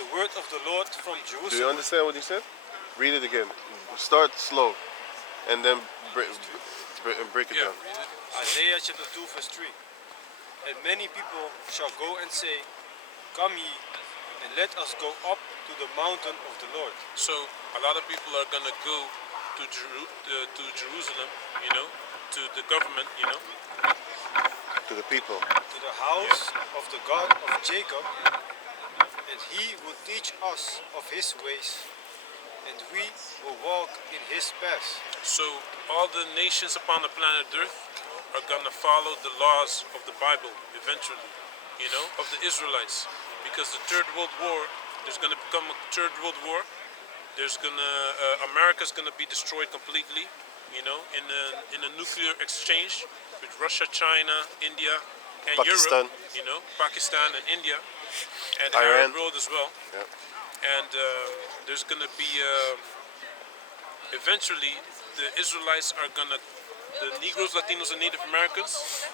the word of the Lord from Do you Jerusalem. understand what he said? Read it again. Start slow, and then break it down. Isaiah chapter 2 verse 3. And many people shall go and say, Come ye, and let us go up to the mountain of the Lord. So a lot of people are gonna go to Jerusalem, to the government, To the people. To the house of the God of Jacob, and he will teach us of his ways, and we will walk in his paths. So all the nations upon the planet Earth are gonna follow the laws of the Bible eventually, of the Israelites. Because the Third World War, there's gonna become a Third World War. There's America's gonna be destroyed completely, in a nuclear exchange with Russia, China, India, and Pakistan. Europe. Pakistan and India, and Iran. Arab world as well. Yeah. And there's gonna be eventually the Israelites are gonna, the Negroes, Latinos, and Native Americans,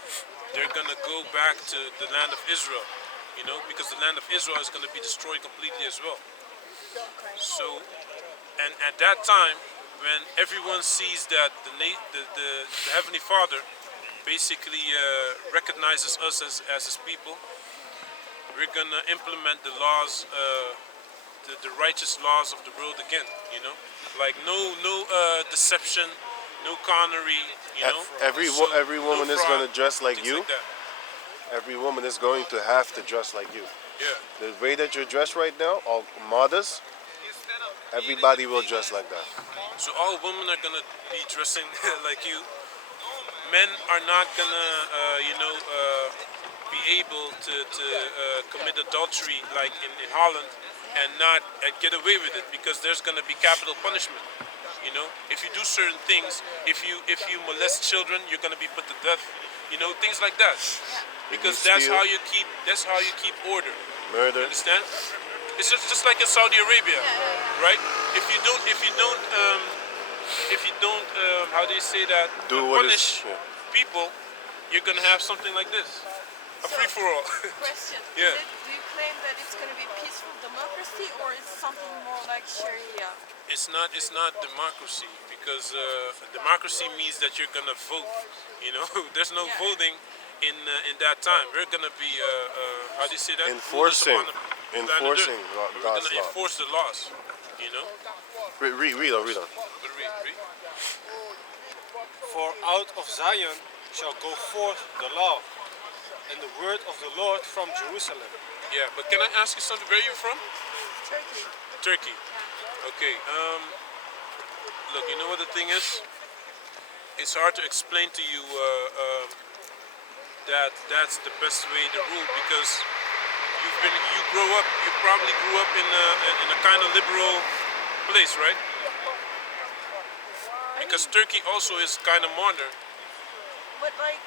they're gonna go back to the land of Israel, because the land of Israel is gonna be destroyed completely as well. So, and at that time, when everyone sees that the Heavenly Father basically recognizes us as his people, we're gonna implement the laws, the righteous laws of the world again. Like no deception, no connery. Every woman is going to dress like you. Like that. Every woman is going to have to dress like you. Yeah. The way that you're dressed right now, all mothers, everybody will dress like that. So all women are gonna be dressing like you. Men are not gonna, be able to commit adultery like in Holland and not get away with it, because there's gonna be capital punishment. If you do certain things, if you molest children, you're gonna be put to death. Things like that. Because that's how you keep order. Murder. Understand? It's just like in Saudi Arabia, right? If you don't, how do you say that? Punish people, you're gonna have something like this, a free for all. Question. Yeah. Do you claim that it's going to be peaceful democracy, or is it something more like Sharia? It's not democracy, because democracy means that you're gonna vote. There's no voting in that time. We're gonna be how do you say that? Enforcing We're God's gonna law. enforce the laws. Read on. Read. For out of Zion shall go forth the law, and the word of the Lord from Jerusalem. Yeah, but can I ask you something? Where are you from? Turkey. Turkey. Okay. Look, you know what the thing is? It's hard to explain to you that that's the best way to rule, because you probably grew up in a kind of liberal place, right? Because Turkey also is kind of modern. But like,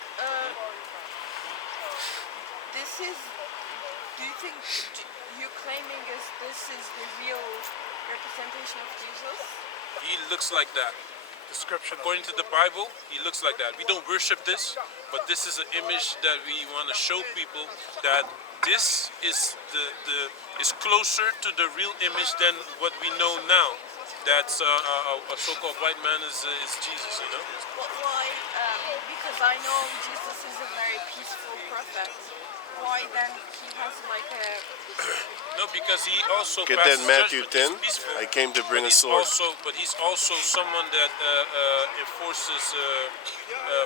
do you think you're claiming this is the real representation of Jesus? He looks like that. Description. According to the Bible, he looks like that. We don't worship this, but this is an image that we want to show people that this is is closer to the real image than what we know now. That's a so-called white man is Jesus, Why? Because I know Jesus is a very peaceful prophet. Why then he has like a... No, because he also Get passes that Matthew judgment. 10. He's peaceful, I came to bring a but sword. But he's also someone that enforces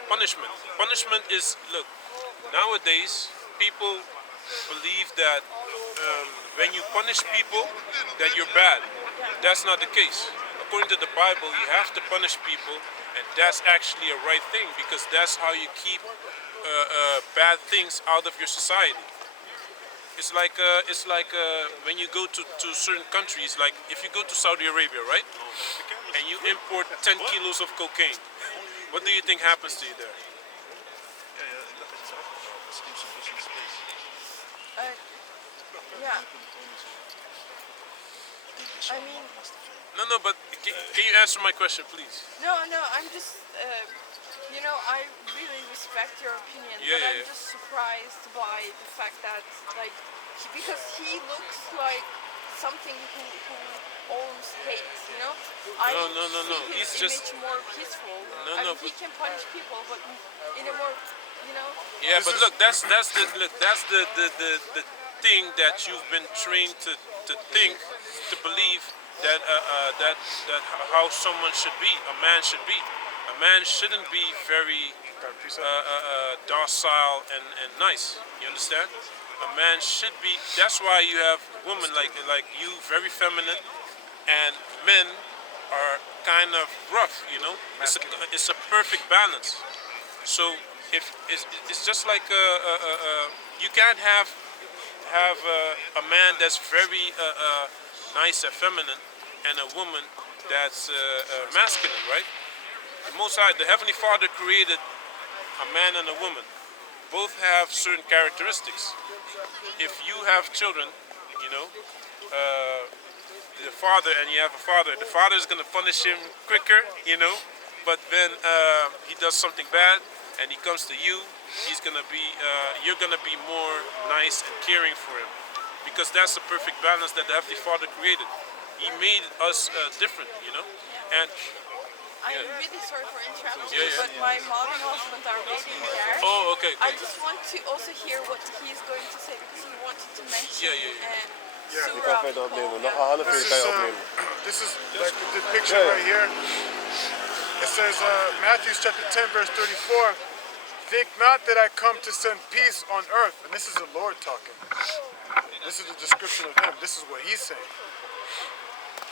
punishment. Punishment is, look, nowadays people believe that when you punish people, that you're bad. That's not the case. According to the Bible, you have to punish people, and that's actually a right thing, because that's how you keep bad things out of your society. It's like when you go to certain countries, like if you go to Saudi Arabia, right, and you import 10 kilos of cocaine, what do you think happens to you there? Yeah. I mean... No, but can you answer my question, please? No, I'm just... I really respect your opinion, but I'm just surprised by the fact that, like, because he looks like something who owns hate, you know. I No. see his He's just image more peaceful. No, I no, mean, he but- can punish people, but in a more, you know. Yeah, but look, that's the thing that you've been trained to think, to believe that how someone should be, a man should be. A man shouldn't be very docile and nice. You understand? A man should be. That's why you have women like you, very feminine, and men are kind of rough. You know, it's a perfect balance. So if it's just like you can't have a man that's very nice and feminine, and a woman that's masculine, right? The Most High, the Heavenly Father, created a man and a woman. Both have certain characteristics. If you have children, you know, the father, and you have a father, the father is going to punish him quicker, you know, but then he does something bad and he comes to you, he's going to be, you're going to be more nice and caring for him, because that's the perfect balance that the Heavenly Father created. He made us different, you know, and I'm really sorry for interrupting Yeah, you, yeah. but my mom and husband are waiting there. oh, okay, I okay. just want to also hear what he is going to say, because he wanted to mention Yeah. Je kan verder opnemen. Nog een half uur kan je opnemen. This is like the picture Yeah. right here. It says Matthew chapter 10 verse 34. Think not that I come to send peace on earth. And this is the Lord talking. This is the description of him. This is what he's saying.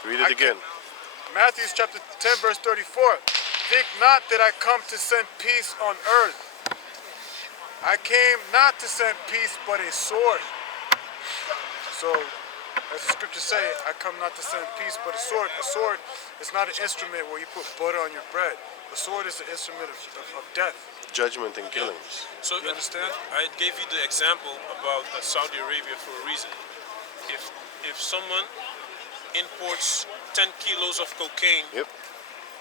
Read it again. Matthew chapter 10 verse 34. Think not that I come to send peace on earth. I came not to send peace but a sword. So, as the scriptures say, I come not to send peace but a sword. A sword is not an instrument where you put butter on your bread. A sword is an instrument of death. Judgment and killings. So You understand? I gave you the example about Saudi Arabia for a reason. If someone imports 10 kilos of cocaine Yep.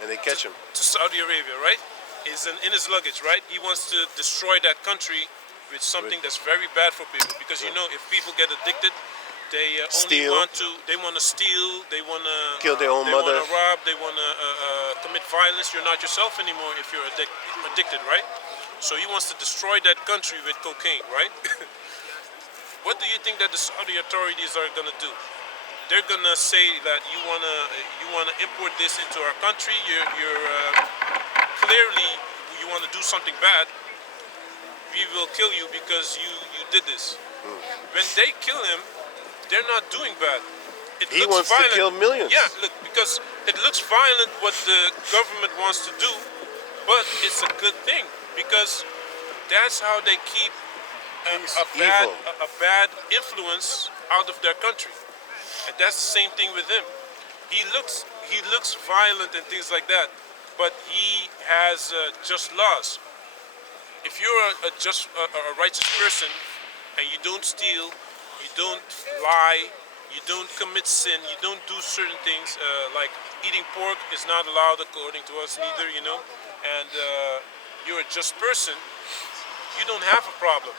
And they catch him. to Saudi Arabia, right? Is in his luggage, right? He wants to destroy that country with something that's very bad for people, because you know, if people get addicted, they only Steal. want to steal, they want to Kill their own they mother. want to rob, they want to commit violence. You're not yourself anymore if you're addicted, right? So he wants to destroy that country with cocaine, right? What do you think that the Saudi authorities are gonna do? They're gonna say that you wanna import this into our country. You're clearly you want to do something bad. We will kill you because you did this. When they kill him, they're not doing bad. It He looks wants to violent. kill millions. Yeah, look, because it looks violent what the government wants to do, but it's a good thing, because that's how they keep Evil. a bad influence out of their country. And that's the same thing with him. He looks violent and things like that, but he has just laws. If you're a righteous person and you don't steal, you don't lie, you don't commit sin, you don't do certain things, like eating pork is not allowed according to us neither, you know, and you're a just person, you don't have a problem,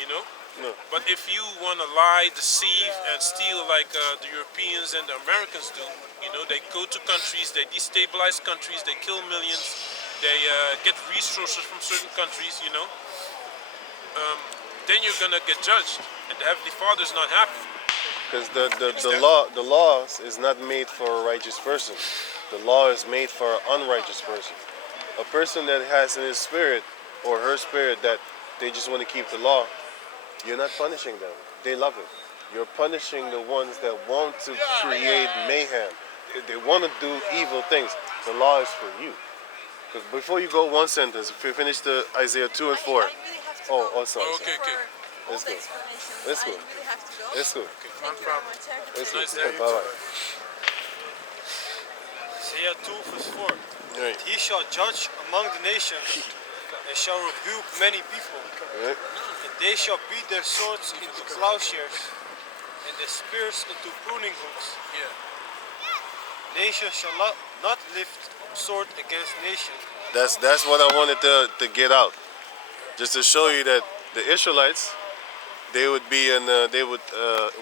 you know. No. But if you want to lie, deceive, and steal like the Europeans and the Americans do, you know, they go to countries, they destabilize countries, they kill millions, they get resources from certain countries, you know, then you're gonna get judged, and the Heavenly Father's not happy. Because the laws is not made for a righteous person. The law is made for an unrighteous person. A person that has in his spirit or her spirit that they just want to keep the law, you're not punishing them. They love it. You're punishing the ones that want to create mayhem. They want to do evil things. The law is for you. Because before you go one sentence, if you finish the Isaiah 2 and 4. I really have to go. Sorry. Okay, okay. For all Let's the go. explanations. Let's go. I really have to go. Let's go. Thank you very much. Have a good Let's day. go. Nice day. Bye-bye. Isaiah 2 verse 4. Right. He shall judge among the nations, and shall rebuke many people. Right. And they shall beat their swords into plowshares, and their spears into pruning hooks. Yeah. Nation shall not lift sword against nation. That's what I wanted to get out, just to show you that the Israelites, they would be in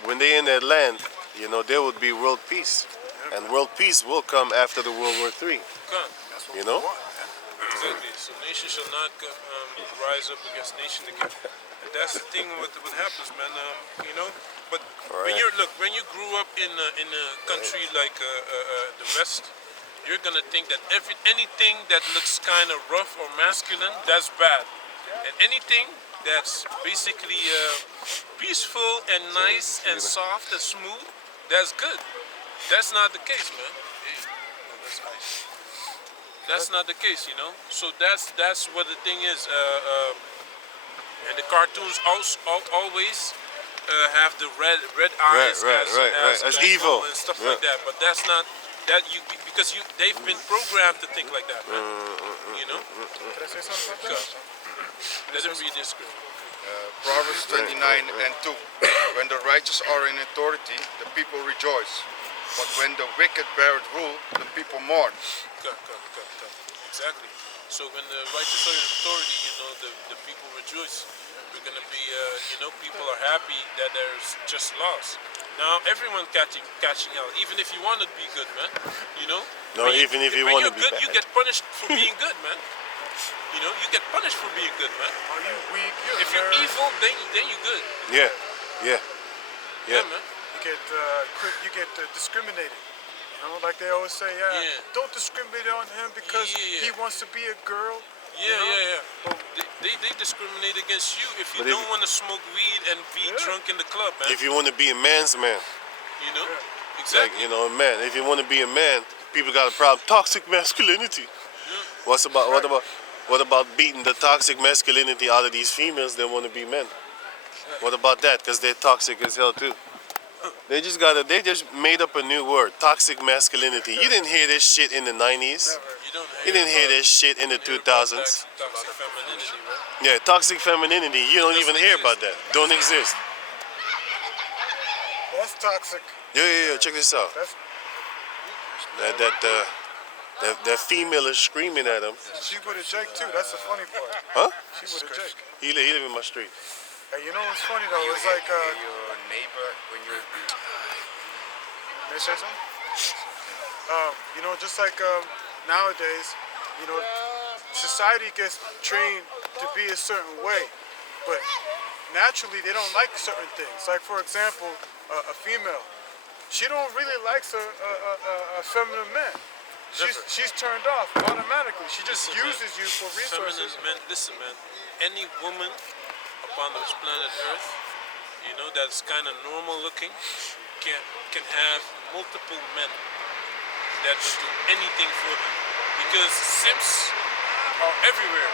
when they in that land, you know, there would be world peace. And world peace will come after the World War III. Come. That's what You we know? want, man. Exactly. So nation shall not rise up against nation again. And that's the thing. What happens, man. You know. But when Right. when you grew up in a country like the West, you're gonna think that anything that looks kind of rough or masculine, that's bad, and anything that's basically peaceful and nice and soft and smooth, that's good. That's not the case, man. Hey, no, that's ice. That's not the case, you know. So that's what the thing is. And the cartoons also always have the red eyes as evil. and stuff Yeah. like that. But that's not that you because they've been programmed to think like that, man. You know. Can I say something about that? Let him read this script. Proverbs 29 and 2. When the righteous are in authority, the people rejoice. But when the wicked bear rule, the people mourn. Cut. Exactly. So when the righteous are in authority, you know, the people rejoice. We're gonna be, you know, people are happy that there's just laws. Now everyone catching hell, even if you want to be good, man. You know. No, When even if you when want to you're be good, bad. you get punished for being good, man. You know, you get punished for being good, man. Are you weak? If you're evil, then you're good. Yeah. Yeah. Yeah, Yeah. man. You get discriminated. You know, like they always say, Yeah. don't discriminate on him because Yeah. he wants to be a girl. Yeah, know? yeah. They discriminate against you if you But if- don't want to smoke weed and be Yeah. drunk in the club, man. If you want to be a man's man, You know, like, exactly. you know, a man. If you want to be a man, people got a problem. Toxic masculinity. What about beating the toxic masculinity out of these females that want to be men? What about that? Because they're toxic as hell too. They just made up a new word, toxic masculinity. You didn't hear this shit in the 90s. You don't You didn't hear this shit in the 2000s. Toxic femininity, right? Yeah, toxic femininity. You don't even Doesn't hear exist. about that. Don't exist. That's toxic. Yeah. Check this out. That's That female is screaming at him. she with a Jake too. That's the funny part. Huh? She with a Jake. He live in my street. Hey, you know what's funny though? It's like Your neighbor, when you're may I say something? You know, just like nowadays, you know, society gets trained to be a certain way, but naturally they don't like certain things. Like for example, a female, she don't really likes a feminine man. She's turned off automatically. She just Listen, man. uses you for Feminine resources. men, listen, man. Any woman upon this planet Earth, you know, that's kind of normal looking, can have multiple men that will do anything for them. Because simps are everywhere.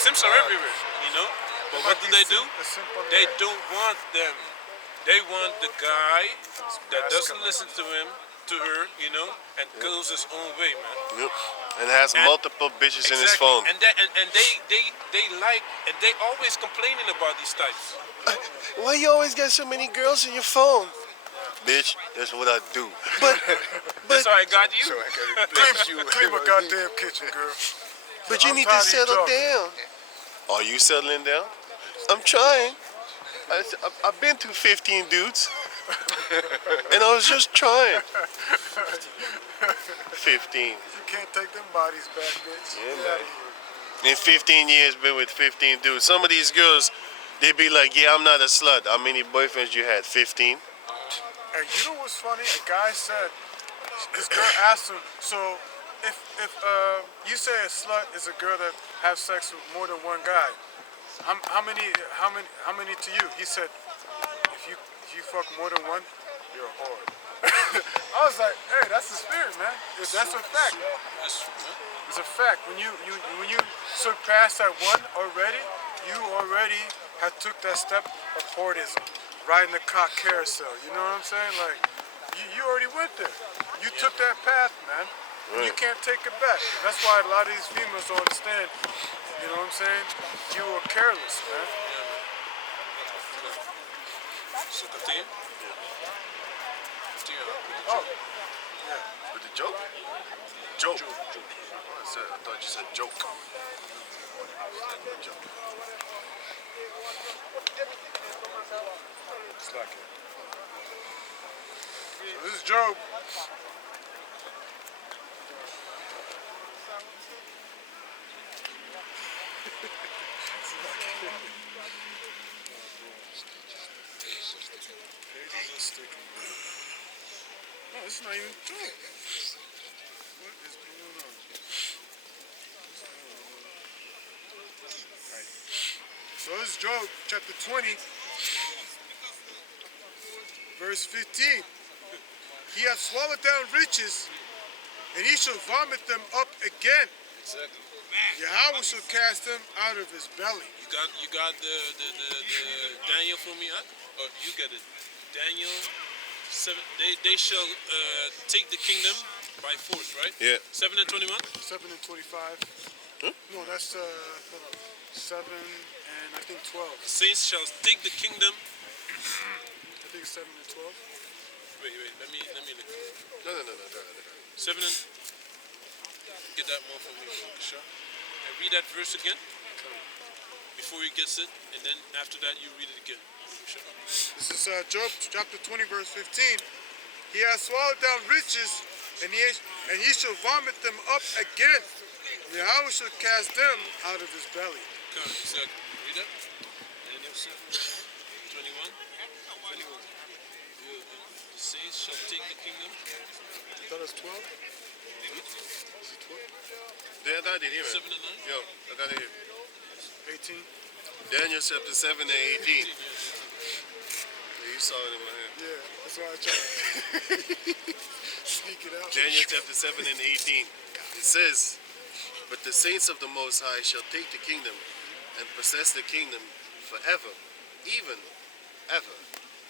Simps are everywhere, you know. But what do they do? A simp on the They back. don't want them. They want the guy that doesn't listen to him, to her, you know, and goes his own way, man. Yep. And has And- multiple bitches in his Exactly. phone. And they like, and they always complaining about these types. Why you always got so many girls in your phone? Bitch, that's what I do. But That's how I got you. so I can replace you. Clean my goddamn kitchen, girl. but you I'm need to tired of you settle talking. down. Are you settling down? I'm trying. I've been through 15 dudes. And I was just trying. 15. You can't take them bodies back, bitch. Yeah, Get man. outta here. In 15 years, been with 15 dudes. Some of these girls, they be like, yeah, I'm not a slut. How many boyfriends you had? 15? And you know what's funny? A guy said, this girl asked him, so if you say a slut is a girl that have sex with more than one guy, how many to you? He said, if you fuck more than one, you're a whore. I was like, hey, that's the spirit, man. That's a fact. It's a fact. When you surpass that one already, you already have took that step of whoredism, riding the cock carousel. You know what I'm saying? Like, you already went there. You took that path, man. And you can't take it back. And that's why a lot of these females don't understand. You know what I'm saying? You were careless, man. So continue. Continue. Oh, With the joke? Joke. I thought you said joke. it's like it. This is Job. No, it's not even Job. What is going on? Right. So this is Job chapter 20, verse 15. He hath swallowed down riches, and he shall vomit them up again. Exactly. Yahweh shall cast them out of his belly. You got the Daniel for me, huh? Or you get it. Daniel 7. They shall take the kingdom by force, right? Yeah. 7 and 21. 7 and 25. No, that's 7 and I think 12. The saints shall take the kingdom. I think 7 and 12. Wait. Let me look. No. 7 and. Get that more from me, Kasha. And read that verse again before he gets it, and then after that you read it again. Kasha. This is Job chapter 20, verse 15. He has swallowed down riches, and he shall vomit them up again. Yahweh shall cast them out of his belly. Come, exactly. Read that. Daniel 7, 21. 21. The saints shall take the kingdom. I thought it was 12. Is it 12? I got it here, man. 7 and 9. Yo, I got it here. 18. Daniel chapter 7 and 18. 18, yeah. Yeah, you saw it in my hand. Yeah, that's why I tried to sneak it out. Daniel chapter 7 and 18. It says, but the saints of the Most High shall take the kingdom and possess the kingdom forever, even ever,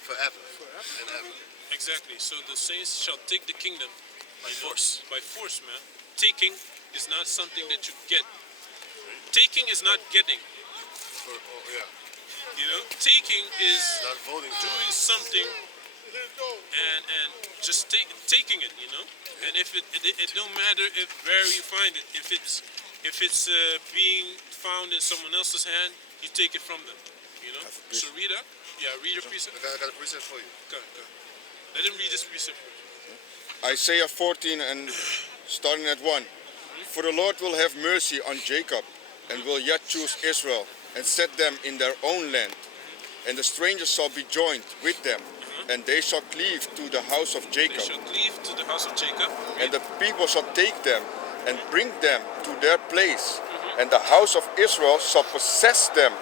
forever and ever. Exactly. So the saints shall take the kingdom By force. By force, man. Taking is not something that you get. Taking is not getting. Yeah, You know, taking is not voting for doing something and just taking it. You know, and if it don't matter if where you find it. If it's being found in someone else's hand, you take it from them. You know. So read up. Yeah, read your precept. I got a precept for you. Go. Let him read this precept. Isaiah 14 and starting at 1. For the Lord will have mercy on Jacob and will yet choose Israel and set them in their own land. And the strangers shall be joined with them, and they shall cleave to the house of They Jacob. shall cleave to the house of Jacob. And the people shall take them and bring them to their place. And the house of Israel shall possess them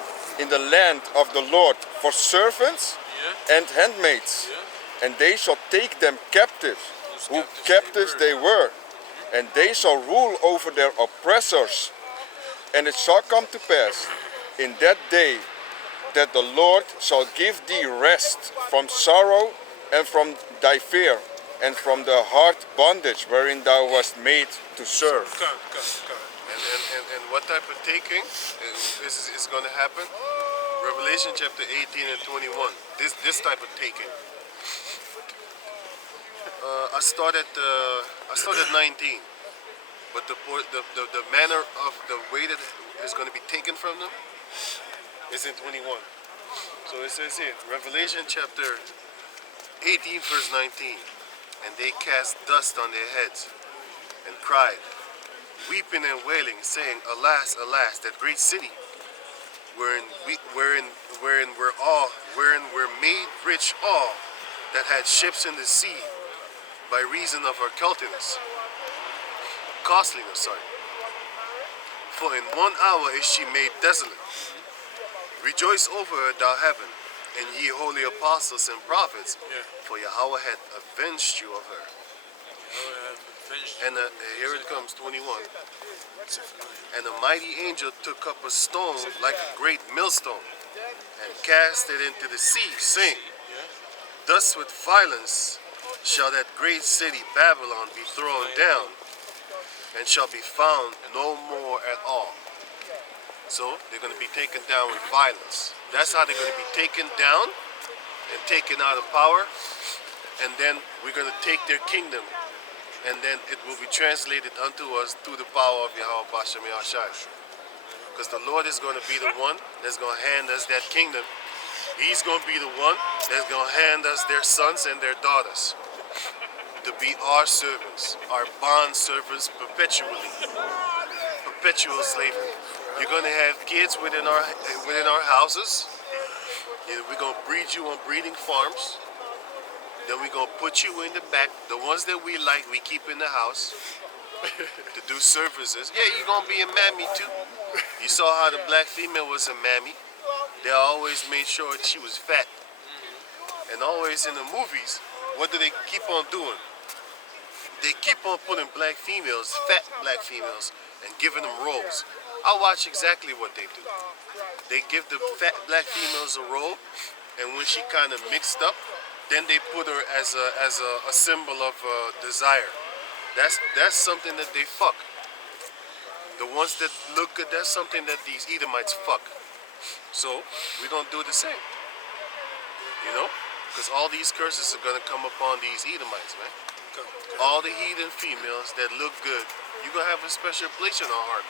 in the land of the Lord for servants Yeah. and handmaids. Yeah. And they shall take them captive, who captives captives they they were. And they shall rule over their oppressors. And it shall come to pass in that day that the Lord shall give thee rest from sorrow and from thy fear and from the hard bondage wherein thou wast made to serve. Come. And what type of taking is going to happen? Revelation chapter 18 and 21. This type of taking. I started 19, but the manner of the way that is going to be taken from them is in 21. So it says here, Revelation chapter 18 verse 19, and they cast dust on their heads and cried, weeping and wailing, saying, Alas, alas, that great city, wherein were made rich all that had ships in the sea, by reason of her costliness, sorry. For in 1 hour is she made desolate. Rejoice over her, thou heaven, and ye holy apostles and prophets, for Yahweh hath avenged you of her. And here it comes, 21. And a mighty angel took up a stone like a great millstone, and cast it into the sea, saying, Thus with violence shall that great city Babylon be thrown down, and shall be found no more at all. So they're going to be taken down with violence. That's how they're going to be taken down and taken out of power. And then we're going to take their kingdom, and then it will be translated unto us through the power of Yahweh Bashem Yahshai. Because the Lord is going to be the one that's going to hand us that kingdom. He's going to be the one that's going to hand us their sons and their daughters. be our servants, our bond servants perpetually, perpetual slavery. You're gonna have kids within our houses. We're gonna breed you on breeding farms. Then we're gonna put you in the back. The ones that we like, we keep in the house to do services. Yeah, you're gonna be a mammy too. You saw how the black female was a mammy. They always made sure that she was fat. And always in the movies, what do they keep on doing? They keep on putting black females, fat black females, and giving them roles. I watch exactly what they do. They give the fat black females a role, and when she kind of mixed up, then they put her as a symbol of desire. That's something that they fuck. The ones that look good, that's something that these Edomites fuck. So we're gonna do the same, you know, because all these curses are gonna come upon these Edomites, man. All the heathen females that look good, you're gonna have a special place in our heart.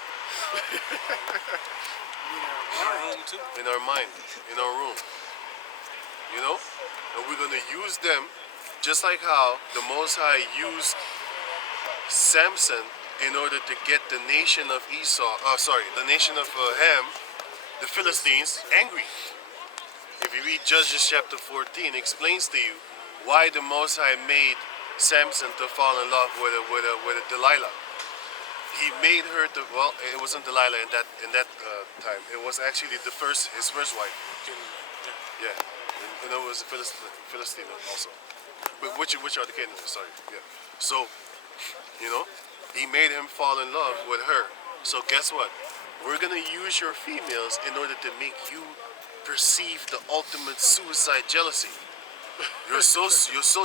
In our room too. In our mind, in our room, you know, and we're gonna use them just like how the Most High used Samson in order to get the nation of the nation of Ham, the Philistines, angry. If you read Judges chapter 14, it explains to you why the Most High made Samson to fall in love with a Delilah. He made her to, well, it wasn't Delilah in that time. It was actually his first wife. Yeah, and it was a Philistine also. But which are the kingdoms? Sorry. Yeah. So, you know, he made him fall in love with her. So guess what? We're gonna use your females in order to make you perceive the ultimate suicide jealousy. You're so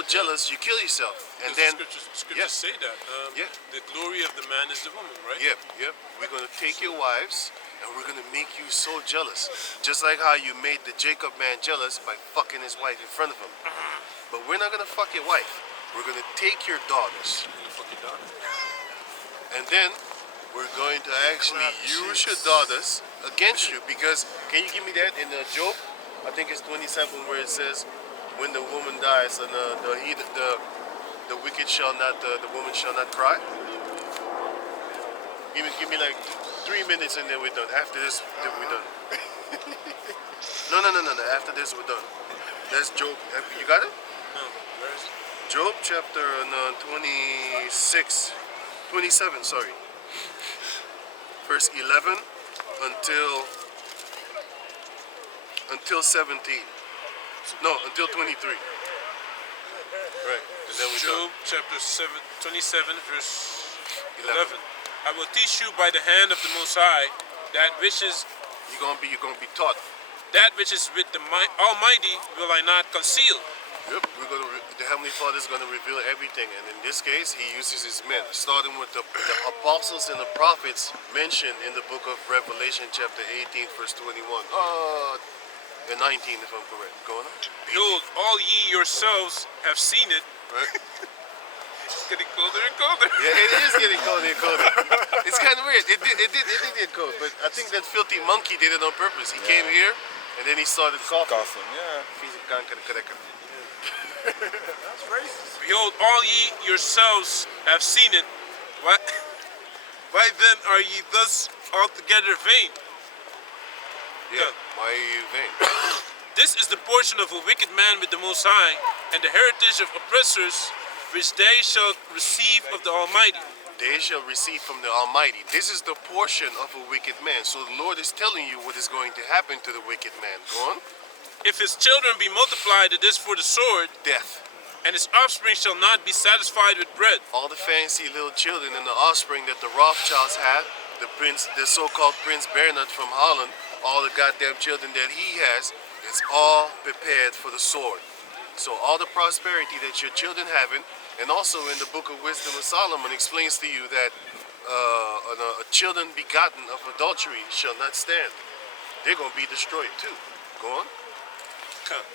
jealous, you kill yourself, and then scriptures say that. The glory of the man is the woman, right? Yep. We're gonna take your wives, and we're gonna make you so jealous, just like how you made the Jacob man jealous by fucking his wife in front of him. But we're not gonna fuck your wife. We're gonna take your daughters, and then we're going to actually use your daughters against you. Because can you give me that in Job? I think it's 27 where it says, when the woman dies and the wicked shall not, the woman shall not cry. Give me like 3 minutes and then we're done. After this, we're done. No. After this, we're done. That's Job. You got it? No. Where is it? Job chapter 27, sorry. Verse 11 until 17. No, until 23. Right. And then we Job chapter 27, verse 11. I will teach you by the hand of the Most High that which is you're gonna be taught. That which is with the Almighty will I not conceal. Yep, the Heavenly Father is going to reveal everything, and in this case, He uses His men, starting with the apostles and the prophets mentioned in the book of Revelation, chapter 18, verse 21. And 19, if I'm correct. Go on. Behold, all ye yourselves have seen it. Right? It's getting colder and colder. Yeah, it is getting colder and colder. It's kind of weird. It did get cold, but I think that filthy monkey did it on purpose. He came here, and then he started coughing. That's racist. Behold, all ye yourselves have seen it. Why then are ye thus altogether vain? Yeah, why are you vain? This is the portion of a wicked man with the Most High, and the heritage of oppressors, which they shall receive of the Almighty. They shall receive from the Almighty. This is the portion of a wicked man. So the Lord is telling you what is going to happen to the wicked man. Go on. If his children be multiplied, it is for the sword, Death. and his offspring shall not be satisfied with bread. All the fancy little children and the offspring that the Rothschilds have, the so-called Prince Bernhard from Holland, all the goddamn children that he has, it's all prepared for the sword. So all the prosperity that your children having, and also in the book of Wisdom of Solomon explains to you that children begotten of adultery shall not stand. They're going to be destroyed too. Go on. Come.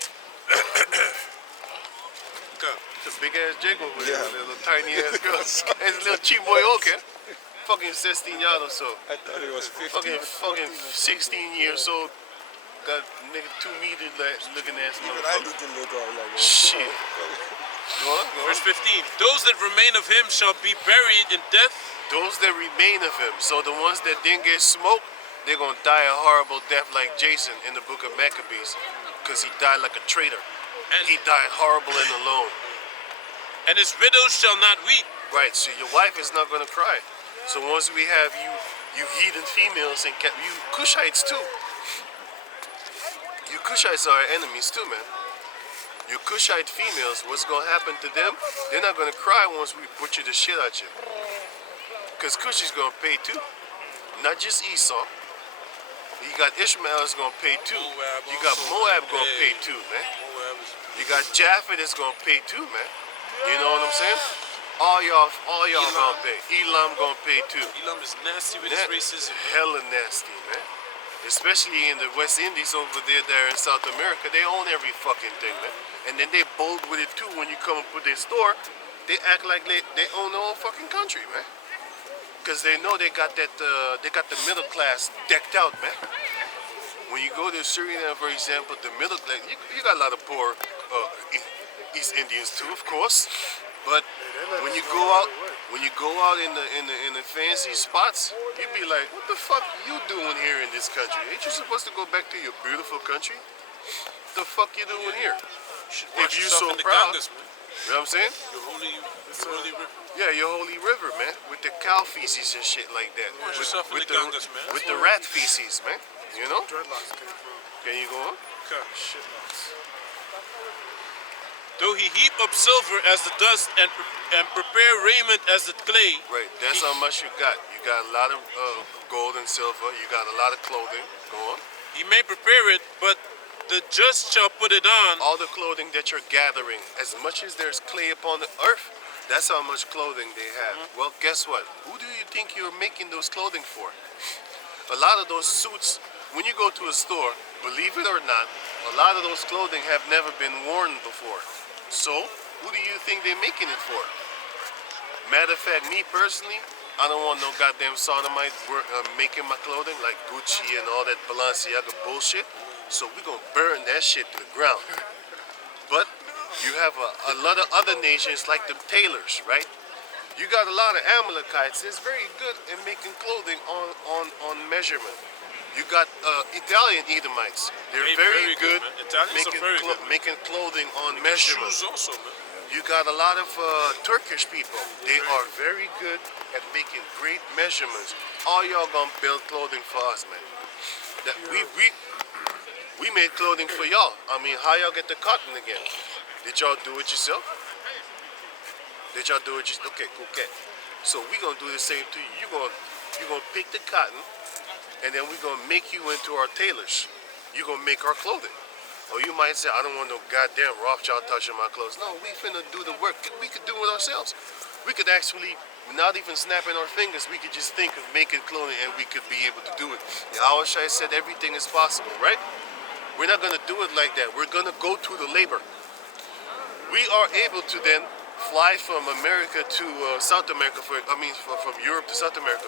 It's a big ass Jacob with a little tiny ass girl. It's a little cheap boy, okay? Fucking 16 years or so. I thought it was 15. Fucking 16 years old. Got nigga 2 meter looking ass Even I motherfucker. looked in the door like, Shit. Go on, go on. Verse 15. Those that remain of him shall be buried in death. Those that remain of him. So the ones that didn't get smoked, they're going to die a horrible death like Jason in the book of Maccabees. Because he died like a traitor. And, He died horrible and alone. and his widows shall not weep. Right, so your wife is not going to cry. So once we have you heathen females and you Cushites too. You Cushites are our enemies too, man. Your Cushite females, what's going to happen to them? They're not going to cry once we butcher the shit out you. Because Cush is going to pay too. Not just Esau. You got Ishmael is going to pay too. Moab You got also. Moab going to pay Yeah. too, man. Moab is- You got Japheth is going to pay too, man. You know what I'm saying? All y'all Elam. going to pay. Elam going to pay too. Elam is nasty with his That racism. hella nasty, man. Especially in the West Indies over there in South America, they own every fucking thing, man. And then they bold with it too. When you come and put their store, they act like they own the whole fucking country, man. Because they know they got that they got the middle class decked out, man. When you go to Suriname, for example, the middle class, you got a lot of poor East Indians too, of course. But when you go out, in the fancy spots, you be like, what the fuck you doing here in this country? Ain't you supposed to go back to your beautiful country? What the fuck you doing here? You should If wash you yourself so in the proud. Ganges, man. You know what I'm saying? Your holy river. Yeah, your holy river, man, with the cow feces and shit like that. Wash With, yourself in with the Ganges, man. with the rat feces, man. You know? Dreadlocks came from. Can you go on? Okay. Shitlocks. Though he heap up silver as the dust and prepare raiment as the clay, Right, that's how much you got. You got a lot of gold and silver. You got a lot of clothing. Go on. he may prepare it, but the just shall put it on. All the clothing that you're gathering, as much as there's clay upon the earth, that's how much clothing they have. Well, guess what? Who do you think you're making those clothing for? A lot of those suits, when you go to a store, believe it or not, a lot of those clothing have never been worn before. So, who do you think they're making it for? Matter of fact, me personally, I don't want no goddamn sodomite making my clothing like Gucci and all that Balenciaga bullshit. So we gonna burn that shit to the ground. But you have a lot of other nations like the tailors, right? You got a lot of Amalekites that's very good in making clothing on measurement. You got Italian Edomites. They're very, good, man. Italians are making, very good, man. making clothing on measurement. Shoes also, man. You got a lot of Turkish people. They are very good at making great measurements. All y'all gonna build clothing for us, man. That we made clothing for y'all. I mean, how y'all get the cotton again? Did y'all do it yourself? Did y'all do it yourself? Okay, cool, okay. So we gonna do the same to you. You gonna pick the cotton, and then we gonna make you into our tailors. You gonna make our clothing. Or you might say, I don't want no goddamn Rothschild touching my clothes. No, we finna do the work. We could do it ourselves. We could actually, not even snapping our fingers, we could just think of making clothing and we could be able to do it. Yahweh Shai said everything is possible, right? We're not gonna do it like that. We're gonna go to the labor. We are able to then fly from America to South America, from Europe to South America.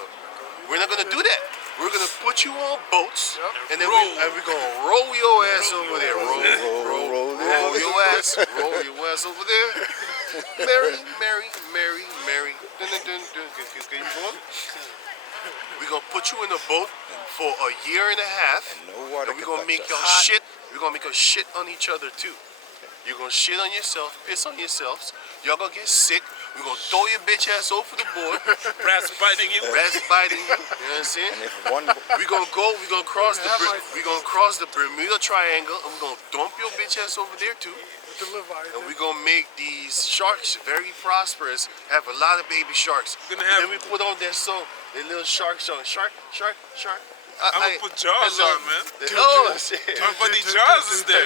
We're not gonna do that. We're gonna put you on boats, and then we're gonna roll your ass over there. Roll your ass over there. Mary. Dun, dun, dun, dun. Can you go on? We're gonna put you in a boat for a year and a half, No water and we're can gonna make touch y'all us. shit. We're gonna make us shit on each other too. You're gonna shit on yourself, piss on yourselves. Y'all gonna get sick. We're gonna throw your bitch ass over the board. Rats biting you. Rats biting you. You know what I'm saying? And if one, We're gonna cross the Bermuda Triangle, and we're gonna dump your bitch ass over there too. With the Leviathan. And we're gonna make these sharks very prosperous, have a lot of baby sharks. Gonna And have- then we put on that song, that little shark song. Shark. I'm gonna put Jaws on, man. Oh shit. Everybody Jaws is there.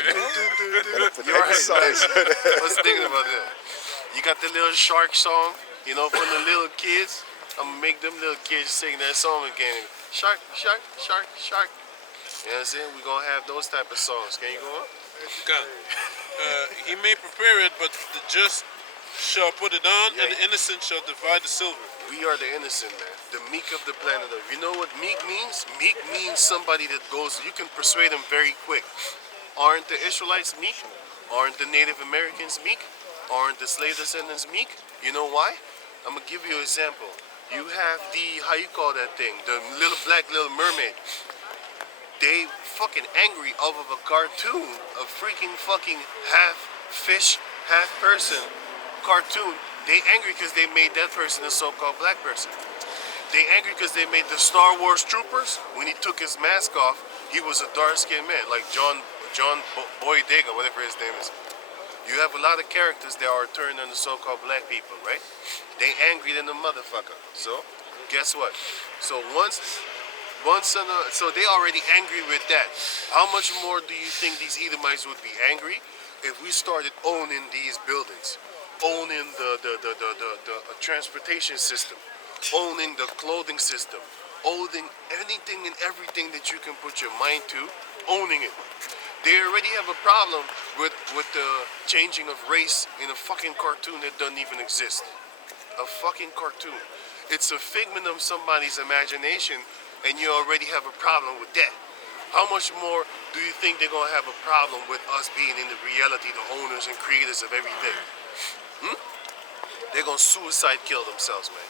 put You're right. exercise. I was thinking about that. You got the little shark song, you know, for the little kids. I'm gonna make them little kids sing that song again. Shark. You know what I'm saying? We're gonna have those type of songs. Can you go on? God. He may prepare it, but the just shall put it on, and the innocent shall divide the silver. We are the innocent, man. The meek of the planet Earth. You know what meek means? Meek means somebody that goes, you can persuade them very quick. Aren't the Israelites meek? Aren't the Native Americans meek? Aren't the slave descendants meek? You know why? I'm gonna give you an example. You have the, how you call that thing? The little black little mermaid. They fucking angry off of a cartoon, a freaking fucking half fish, half person cartoon. They angry because they made that person a so-called black person. They angry because they made the Star Wars troopers. When he took his mask off, he was a dark-skinned man, like John Boyega, whatever his name is. You have a lot of characters that are turned on the so-called black people, right? They angry than the motherfucker. So, guess what? So so they already angry with that. How much more do you think these Edomites would be angry if we started owning these buildings, owning the transportation system, owning the clothing system, owning anything and everything that you can put your mind to, owning it? They already have a problem with the changing of race in a fucking cartoon that doesn't even exist. A fucking cartoon. It's a figment of somebody's imagination, and you already have a problem with that. How much more do you think they're gonna have a problem with us being in the reality, the owners and creators of everything? They're gonna suicide kill themselves, man.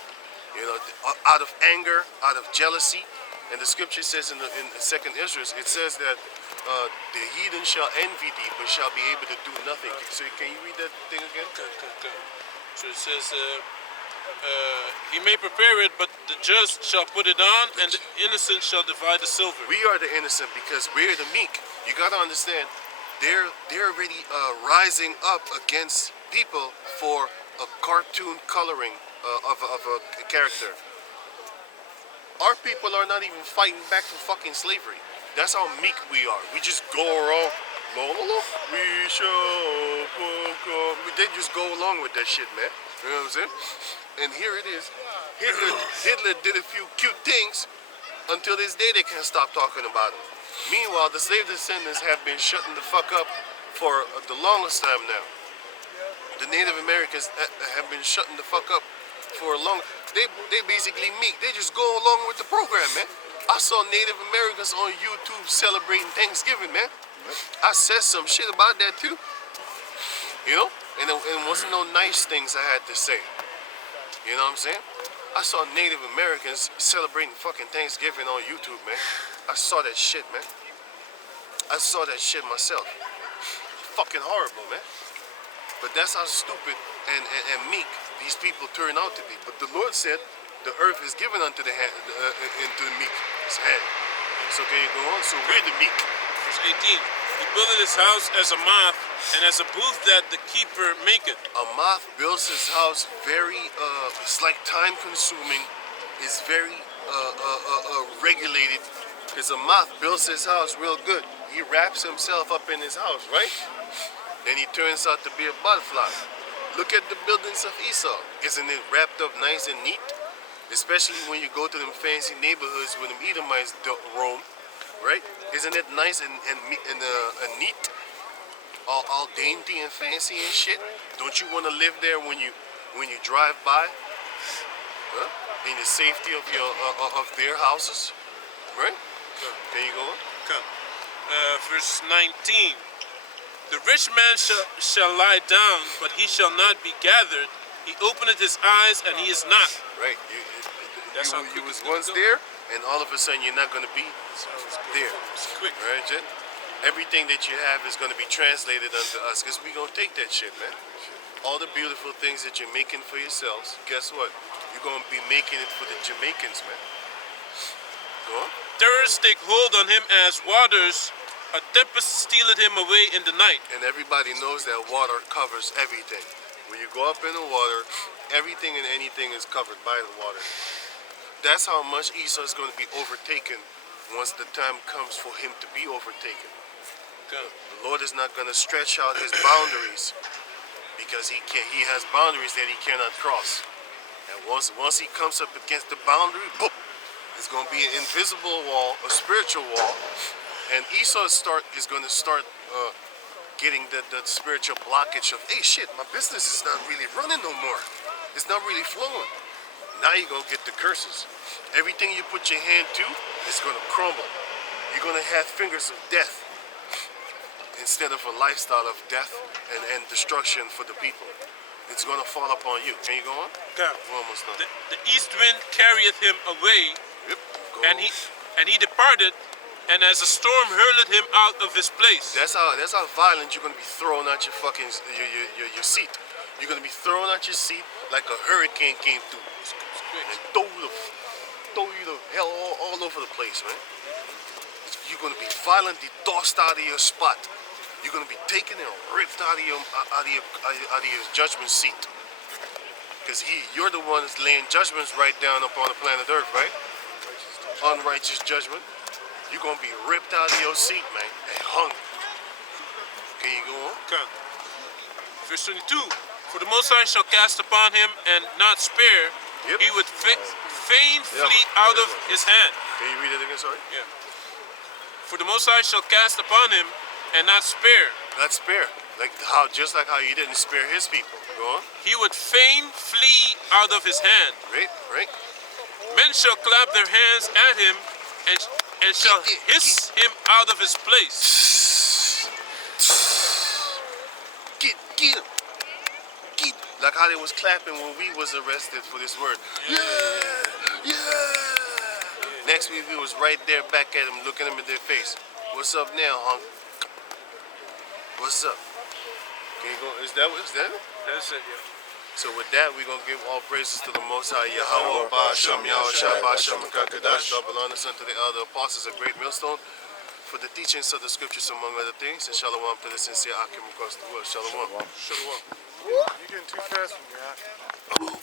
You know, out of anger, out of jealousy. And the scripture says in the second Israel, it says that the heathen shall envy thee, but shall be able to do nothing. So can you read that thing again? Okay. So it says, he may prepare it, but the just shall put it on, and the innocent shall divide the silver. We are the innocent because we're the meek. You gotta understand, they're already rising up against people for a cartoon coloring of a character. Our people are not even fighting back from fucking slavery. That's how meek we are. We just go around, la la la, we shall overcome. They just go along with that shit, man. You know what I'm saying? And here it is. Hitler did a few cute things. Until this day, they can't stop talking about him. Meanwhile, the slave descendants have been shutting the fuck up for the longest time now. The Native Americans have been shutting the fuck up for a long. They basically meek. They just go along with the program, man. I saw Native Americans on YouTube celebrating Thanksgiving, man. I said some shit about that too. You know, and it wasn't no nice things I had to say. You know what I'm saying? I saw Native Americans celebrating fucking Thanksgiving on YouTube, man. I saw that shit, man. I saw that shit myself. Fucking horrible, man. But that's how stupid and meek these people turn out to be. But the Lord said the earth is given unto the hand, into the meek's hand. So can you go on? So we're the meek. Verse 18. He builded his house as a moth, and as a booth that the keeper maketh. A moth builds his house very, it's like time consuming. It's very regulated. Because a moth builds his house real good. He wraps himself up in his house, right? Then he turns out to be a butterfly. Look at the buildings of Esau. Isn't it wrapped up nice and neat? Especially when you go to them fancy neighborhoods where them Edomites roam, right? Isn't it nice and neat? All dainty and fancy and shit? Don't you want to live there when you drive by? Huh? In the safety of your of their houses, right? There you go. Come. Verse 19. The rich man shall lie down, but he shall not be gathered. He openeth his eyes, and he is not. Right. You was once there, and all of a sudden you're not going to be there. It's quick. Right, Jen? Everything that you have is going to be translated unto us, because we're going to take that shit, man. All the beautiful things that you're making for yourselves, guess what? You're going to be making it for the Jamaicans, man. Go on. Terrors take hold on him as waters. A tempest stealeth him away in the night. And everybody knows that water covers everything. When you go up in the water, everything and anything is covered by the water. That's how much Esau is going to be overtaken once the time comes for him to be overtaken. Okay. The Lord is not going to stretch out his boundaries because he has boundaries that he cannot cross. And once he comes up against the boundary, boom, it's going to be an invisible wall, a spiritual wall. And Esau is going to start getting the spiritual blockage of, hey shit, my business is not really running no more. It's not really flowing. Now you're going to get the curses. Everything you put your hand to is going to crumble. You're going to have fingers of death instead of a lifestyle of death and destruction for the people. It's going to fall upon you. Can you go on? God. We're almost done. The east wind carrieth him away, Yep. Go and he departed, and as a storm hurled him out of his place. That's how violent you're gonna be thrown out your fucking your seat. You're gonna be thrown out your seat like a hurricane came through and throw you the hell all over the place, man. You're gonna be violently tossed out of your spot. You're gonna be taken and ripped out of your judgment seat. Because you're the one that's laying judgments right down upon the planet Earth, right? Unrighteous judgment. You're gonna be ripped out of your seat, man, and hung. Can you go on? God. Verse 22. For the Most High shall cast upon him and not spare. Yep. He would fain Yeah, flee man. out Yeah, of man. his hand. Can you read it again, sorry? Yeah. For the Most High shall cast upon him and not spare. Not spare. Just like how you didn't spare his people. Go on. He would fain flee out of his hand. Right. Men shall clap their hands at him and shall hiss him out of his place. Get him. Like how they was clapping when we was arrested for this word. Yeah. Next week we was right there back at him, looking him in their face. What's up now, hunk? What's up? Can you go? Is that it? That's it, yeah. So with that, we're going to give all praises to the Most High Yahweh, Ba'ashem, Yahushua, Ba'ashem, Kakadash, double honors unto the elder apostles, a great millstone, for the teachings of the scriptures, among other things, and shalom to the sincere Akim across the world. Shalom. Shalom. You're getting too fast for me, huh?